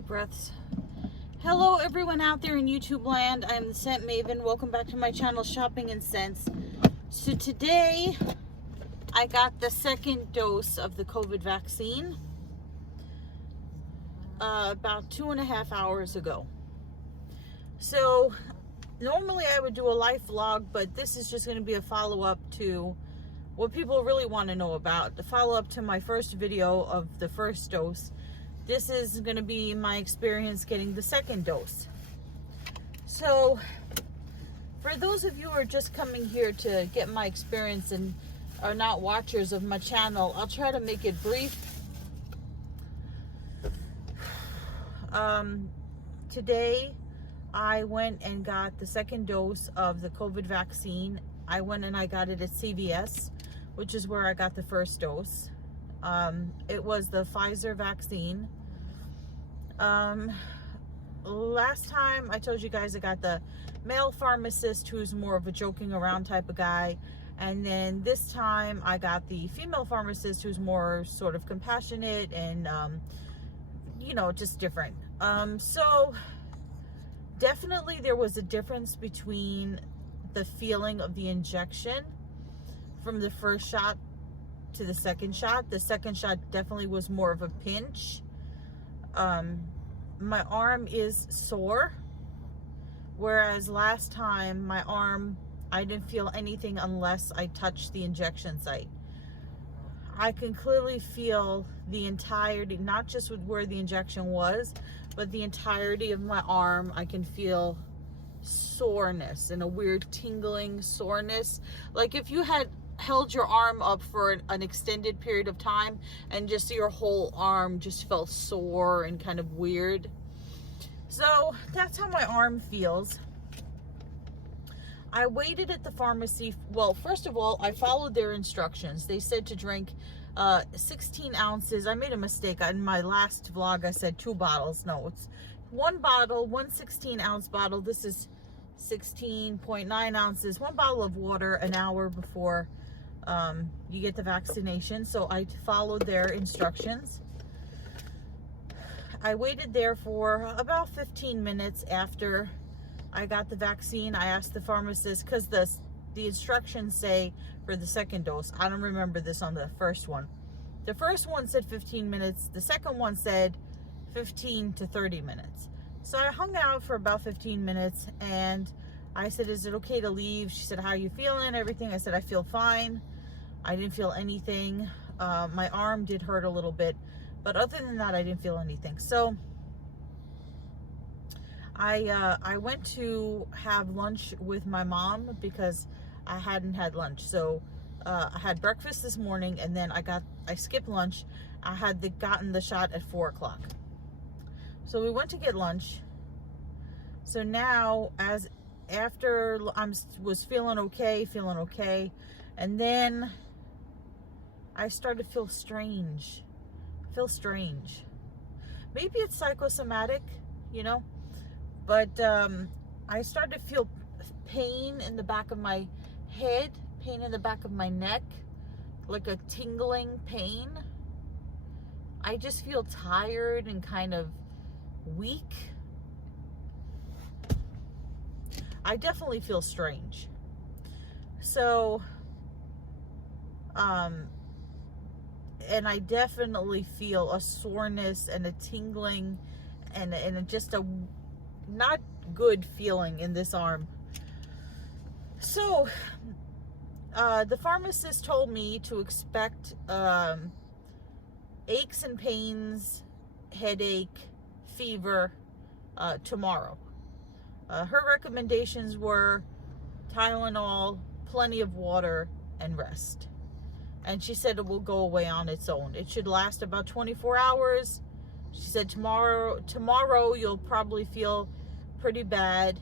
Deep breaths. Hello everyone out there in YouTube land. I'm the Scent Maven. Welcome back to my channel, Shopping and Scents. So today I got the second dose of the COVID vaccine about 2.5 hours ago. So normally I would do a life vlog, but this is just going to be a follow-up to what people really want to know about. The follow-up to my first video of the first dose. This is going to be my experience getting the second dose. So for those of you who are just coming here to get my experience and are not watchers of my channel, I'll try to make it brief. Today I went and got the second dose of the COVID vaccine. I went and I got it at CVS, which is where I got the first dose. It was the Pfizer vaccine. Last time I told you guys I got the male pharmacist, who's more of a joking around type of guy, and then this time I got the female pharmacist, who's more sort of compassionate and you know, just different. So definitely there was a difference between the feeling of the injection from the first shot to the second shot. The second shot definitely was more of a pinch. My arm is sore, whereas last time my arm, I didn't feel anything unless I touched the injection site. I can clearly feel the entirety, not just with where the injection was, but the entirety of my arm. I can feel soreness and a weird tingling soreness, like if you had held your arm up for an extended period of time and just your whole arm just felt sore and kind of weird. So that's how my arm feels. I waited at the pharmacy. Well, first of all, I followed their instructions. They said to drink 16 ounces. I made a mistake. In my last vlog, I said 2 bottles. No, it's 1 bottle, 1 16-ounce bottle. This is 16.9 ounces. 1 bottle of water an hour before you get the vaccination. So I followed their instructions. I waited there for about 15 minutes after I got the vaccine. I asked the pharmacist, because the instructions say for the second dose, I don't remember this on the first one. The first one said 15 minutes. The second one said 15 to 30 minutes. So I hung out for about 15 minutes and I said, is it okay to leave? She said, how are you feeling? Everything. I said, I feel fine. I didn't feel anything. My arm did hurt a little bit, but other than that, I didn't feel anything. So I went to have lunch with my mom because I hadn't had lunch. So I had breakfast this morning, and then I skipped lunch. I had gotten the shot at 4 o'clock. So we went to get lunch. So now, after I was feeling okay, and then I started to feel strange. Maybe it's psychosomatic, you know, but I started to feel pain in the back of my head, pain in the back of my neck, like a tingling pain. I just feel tired and kind of weak. I definitely feel strange. So and I definitely feel a soreness and a tingling and just a not good feeling in this arm. So the pharmacist told me to expect aches and pains, headache, fever tomorrow. Her recommendations were Tylenol, plenty of water, and rest. And she said it will go away on its own. It should last about 24 hours. She said tomorrow you'll probably feel pretty bad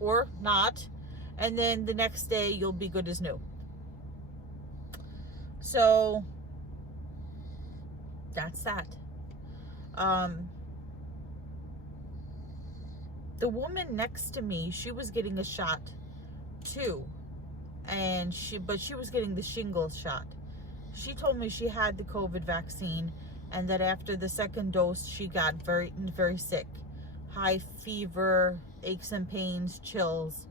or not. And then the next day you'll be good as new. So that's that. The woman next to me, she was getting a shot too. But she was getting the shingles shot. She told me she had the COVID vaccine and that after the second dose, she got very, very sick. High fever, aches and pains, chills.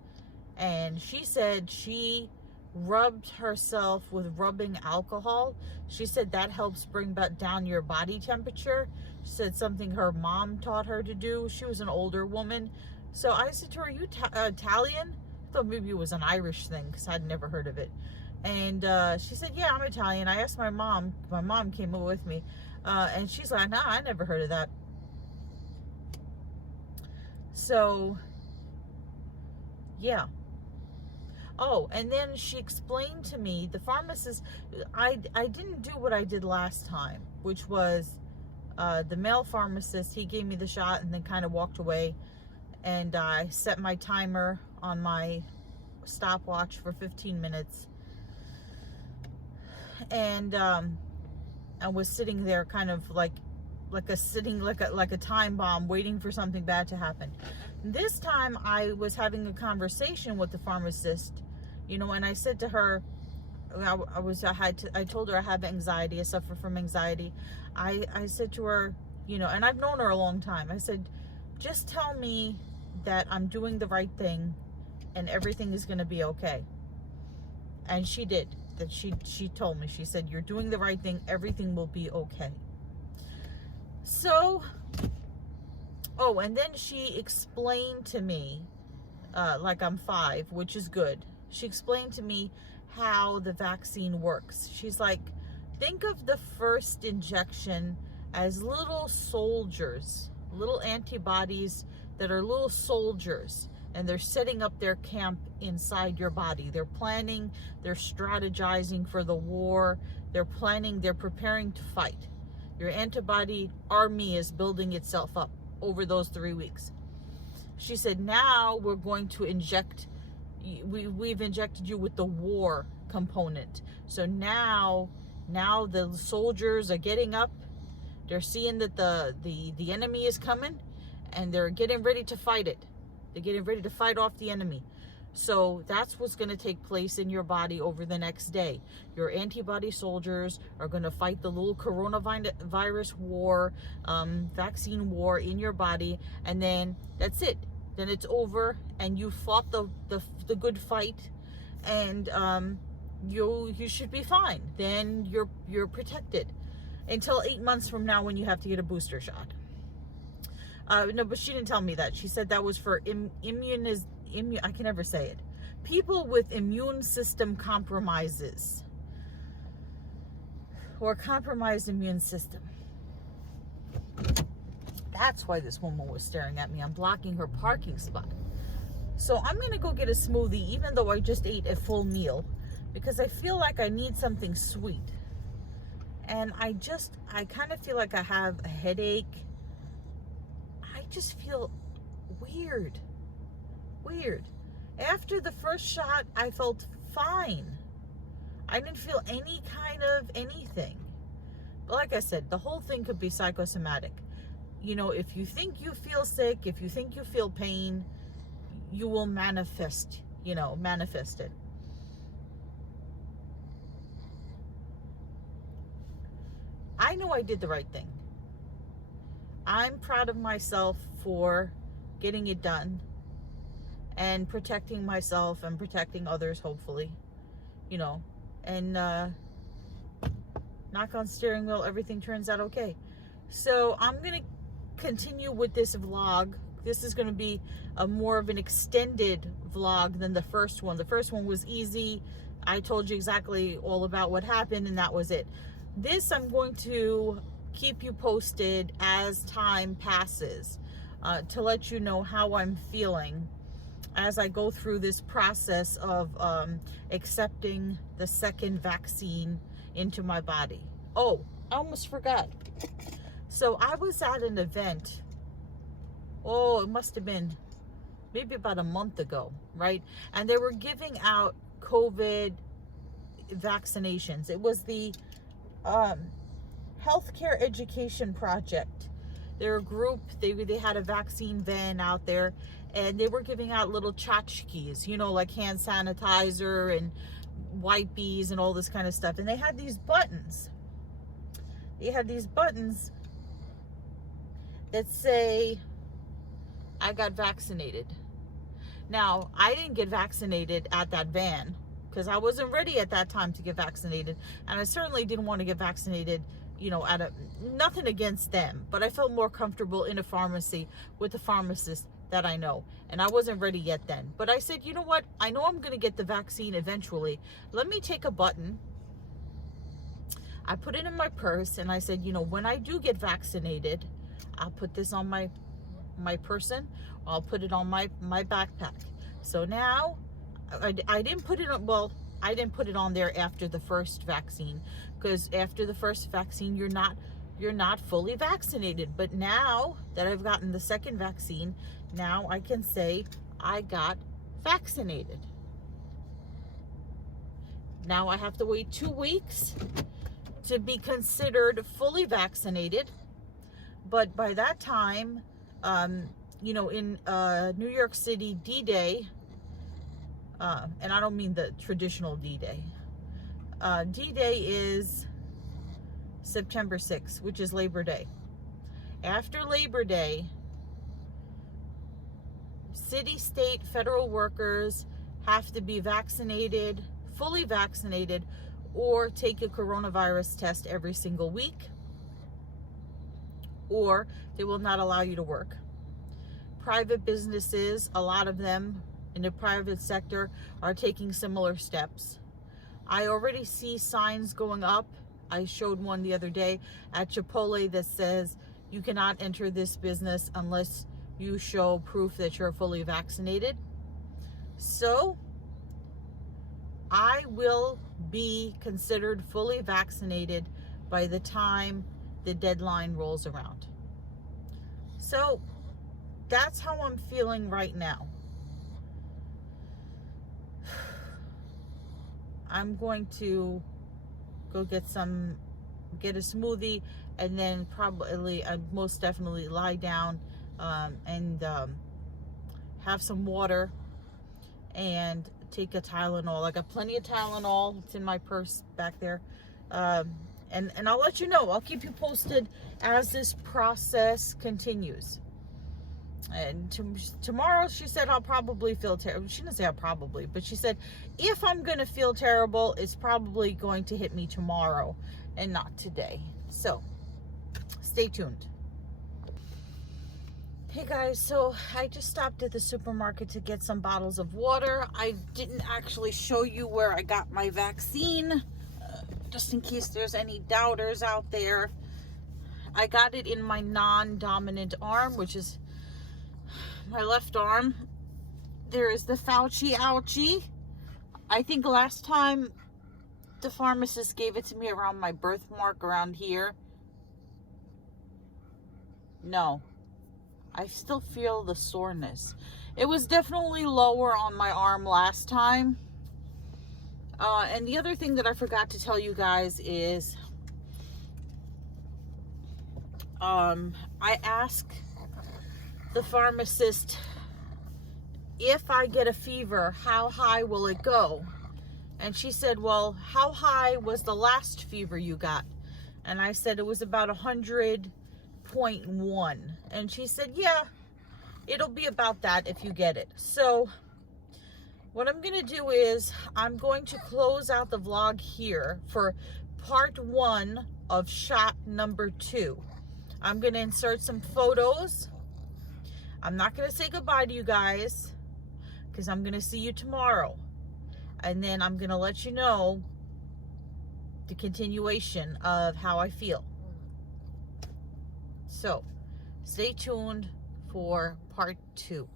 And she said she rubbed herself with rubbing alcohol. She said that helps bring back down your body temperature. She said something her mom taught her to do. She was an older woman. So I said to her, "Are you Italian?" I thought maybe it was an Irish thing because I'd never heard of it. And she said, "Yeah, I'm Italian." I asked my mom. My mom came with me. And she's like, "Nah, I never heard of that." So, yeah. Oh, and then she explained to me, the pharmacist, I didn't do what I did last time, which was the male pharmacist, he gave me the shot and then kind of walked away. And I set my timer on my stopwatch for 15 minutes. And I was sitting there kind of like a time bomb, waiting for something bad to happen. This time I was having a conversation with the pharmacist, and I said to her, I told her I have anxiety, I suffer from anxiety. I said to her, and I've known her a long time. I said, just tell me that I'm doing the right thing and everything is going to be okay. And she did. That she told me, she said, "You're doing the right thing, everything will be okay." So, and then she explained to me, like I'm 5, which is good. She explained to me how the vaccine works. She's like, think of the first injection as little soldiers, little antibodies that are little soldiers, and they're setting up their camp inside your body. They're planning, they're strategizing for the war. They're preparing to fight. Your antibody army is building itself up over those 3 weeks. She said, now we're going to inject, we've injected you with the war component. So now the soldiers are getting up. They're seeing that the enemy is coming, and they're getting ready to fight it. They're getting ready to fight off the enemy. So that's what's going to take place in your body over the next day. Your antibody soldiers are going to fight the little coronavirus war, vaccine war in your body, and then that's it. Then it's over, and you fought the good fight, and you should be fine. Then you're protected until 8 months from now when you have to get a booster shot. No, but she didn't tell me that. She said that was for I can never say it. People with immune system compromises or compromised immune system. That's why this woman was staring at me. I'm blocking her parking spot. So I'm going to go get a smoothie, even though I just ate a full meal, because I feel like I need something sweet. And I kind of feel like I have a headache. I just feel weird. After the first shot, I felt fine. I didn't feel any kind of anything. But like I said, the whole thing could be psychosomatic. If you think you feel sick, if you think you feel pain, you will manifest it. I know I did the right thing. I'm proud of myself for getting it done and protecting myself and protecting others, hopefully, and knock on steering wheel, everything turns out okay. So I'm going to continue with this vlog. This is going to be a more of an extended vlog than the first one. The first one was easy. I told you exactly all about what happened, and that was it. This, I'm going to keep you posted as time passes, to let you know how I'm feeling as I go through this process of accepting the second vaccine into my body. Oh, I almost forgot. So I was at an event, it must have been maybe about a month ago, right? And they were giving out COVID vaccinations. It was the Healthcare Education Project. They're a group, they had a vaccine van out there, and they were giving out little tchotchkes, like hand sanitizer and wipes and all this kind of stuff. And they had these buttons. they have these buttons that say, I got vaccinated. Now, I didn't get vaccinated at that van because I wasn't ready at that time to get vaccinated. And I certainly didn't want to get vaccinated, nothing against them, but I felt more comfortable in a pharmacy with a pharmacist that I know. And I wasn't ready yet then. But I said, you know what? I know I'm going to get the vaccine eventually. Let me take a button. I put it in my purse and I said, when I do get vaccinated, I'll put this on my person. I'll put it on my backpack. So now I didn't put it on, I didn't put it on there after the first vaccine, because after the first vaccine you're not fully vaccinated. But now that I've gotten the second vaccine, now I can say I got vaccinated. Now I have to wait 2 weeks to be considered fully vaccinated. But by that time, in New York City, D-Day, and I don't mean the traditional D-Day. D-Day is September 6th, which is Labor Day. After Labor Day, city, state, federal workers have to be vaccinated, fully vaccinated, or take a coronavirus test every single week, or they will not allow you to work. Private businesses, a lot of them in the private sector, are taking similar steps. I already see signs going up. I showed one the other day at Chipotle that says you cannot enter this business unless you show proof that you're fully vaccinated. So I will be considered fully vaccinated by the time the deadline rolls around. So that's how I'm feeling right now. I'm going to go get a smoothie, and then probably, most definitely lie down and have some water and take a Tylenol. I got plenty of Tylenol. It's in my purse back there. And I'll let you know. I'll keep you posted as this process continues. And tomorrow, she said, I'll probably feel terrible. She didn't say I'll probably, but she said, if I'm going to feel terrible, it's probably going to hit me tomorrow and not today. So stay tuned. Hey guys, so I just stopped at the supermarket to get some bottles of water. I didn't actually show you where I got my vaccine, just in case there's any doubters out there. I got it in my non-dominant arm, which is my left arm. There is the Fauci ouchie. I think last time the pharmacist gave it to me around my birthmark around here. No, I still feel the soreness. It was definitely lower on my arm last time. And the other thing that I forgot to tell you guys is I asked the pharmacist, if I get a fever, how high will it go? And she said, well, how high was the last fever you got? And I said it was about 100.1. And she said, yeah, it'll be about that if you get it. So what I'm going to do is I'm going to close out the vlog here for part 1 of shot number 2. I'm going to insert some photos. I'm not going to say goodbye to you guys because I'm going to see you tomorrow. And then I'm going to let you know the continuation of how I feel. So stay tuned for part 2.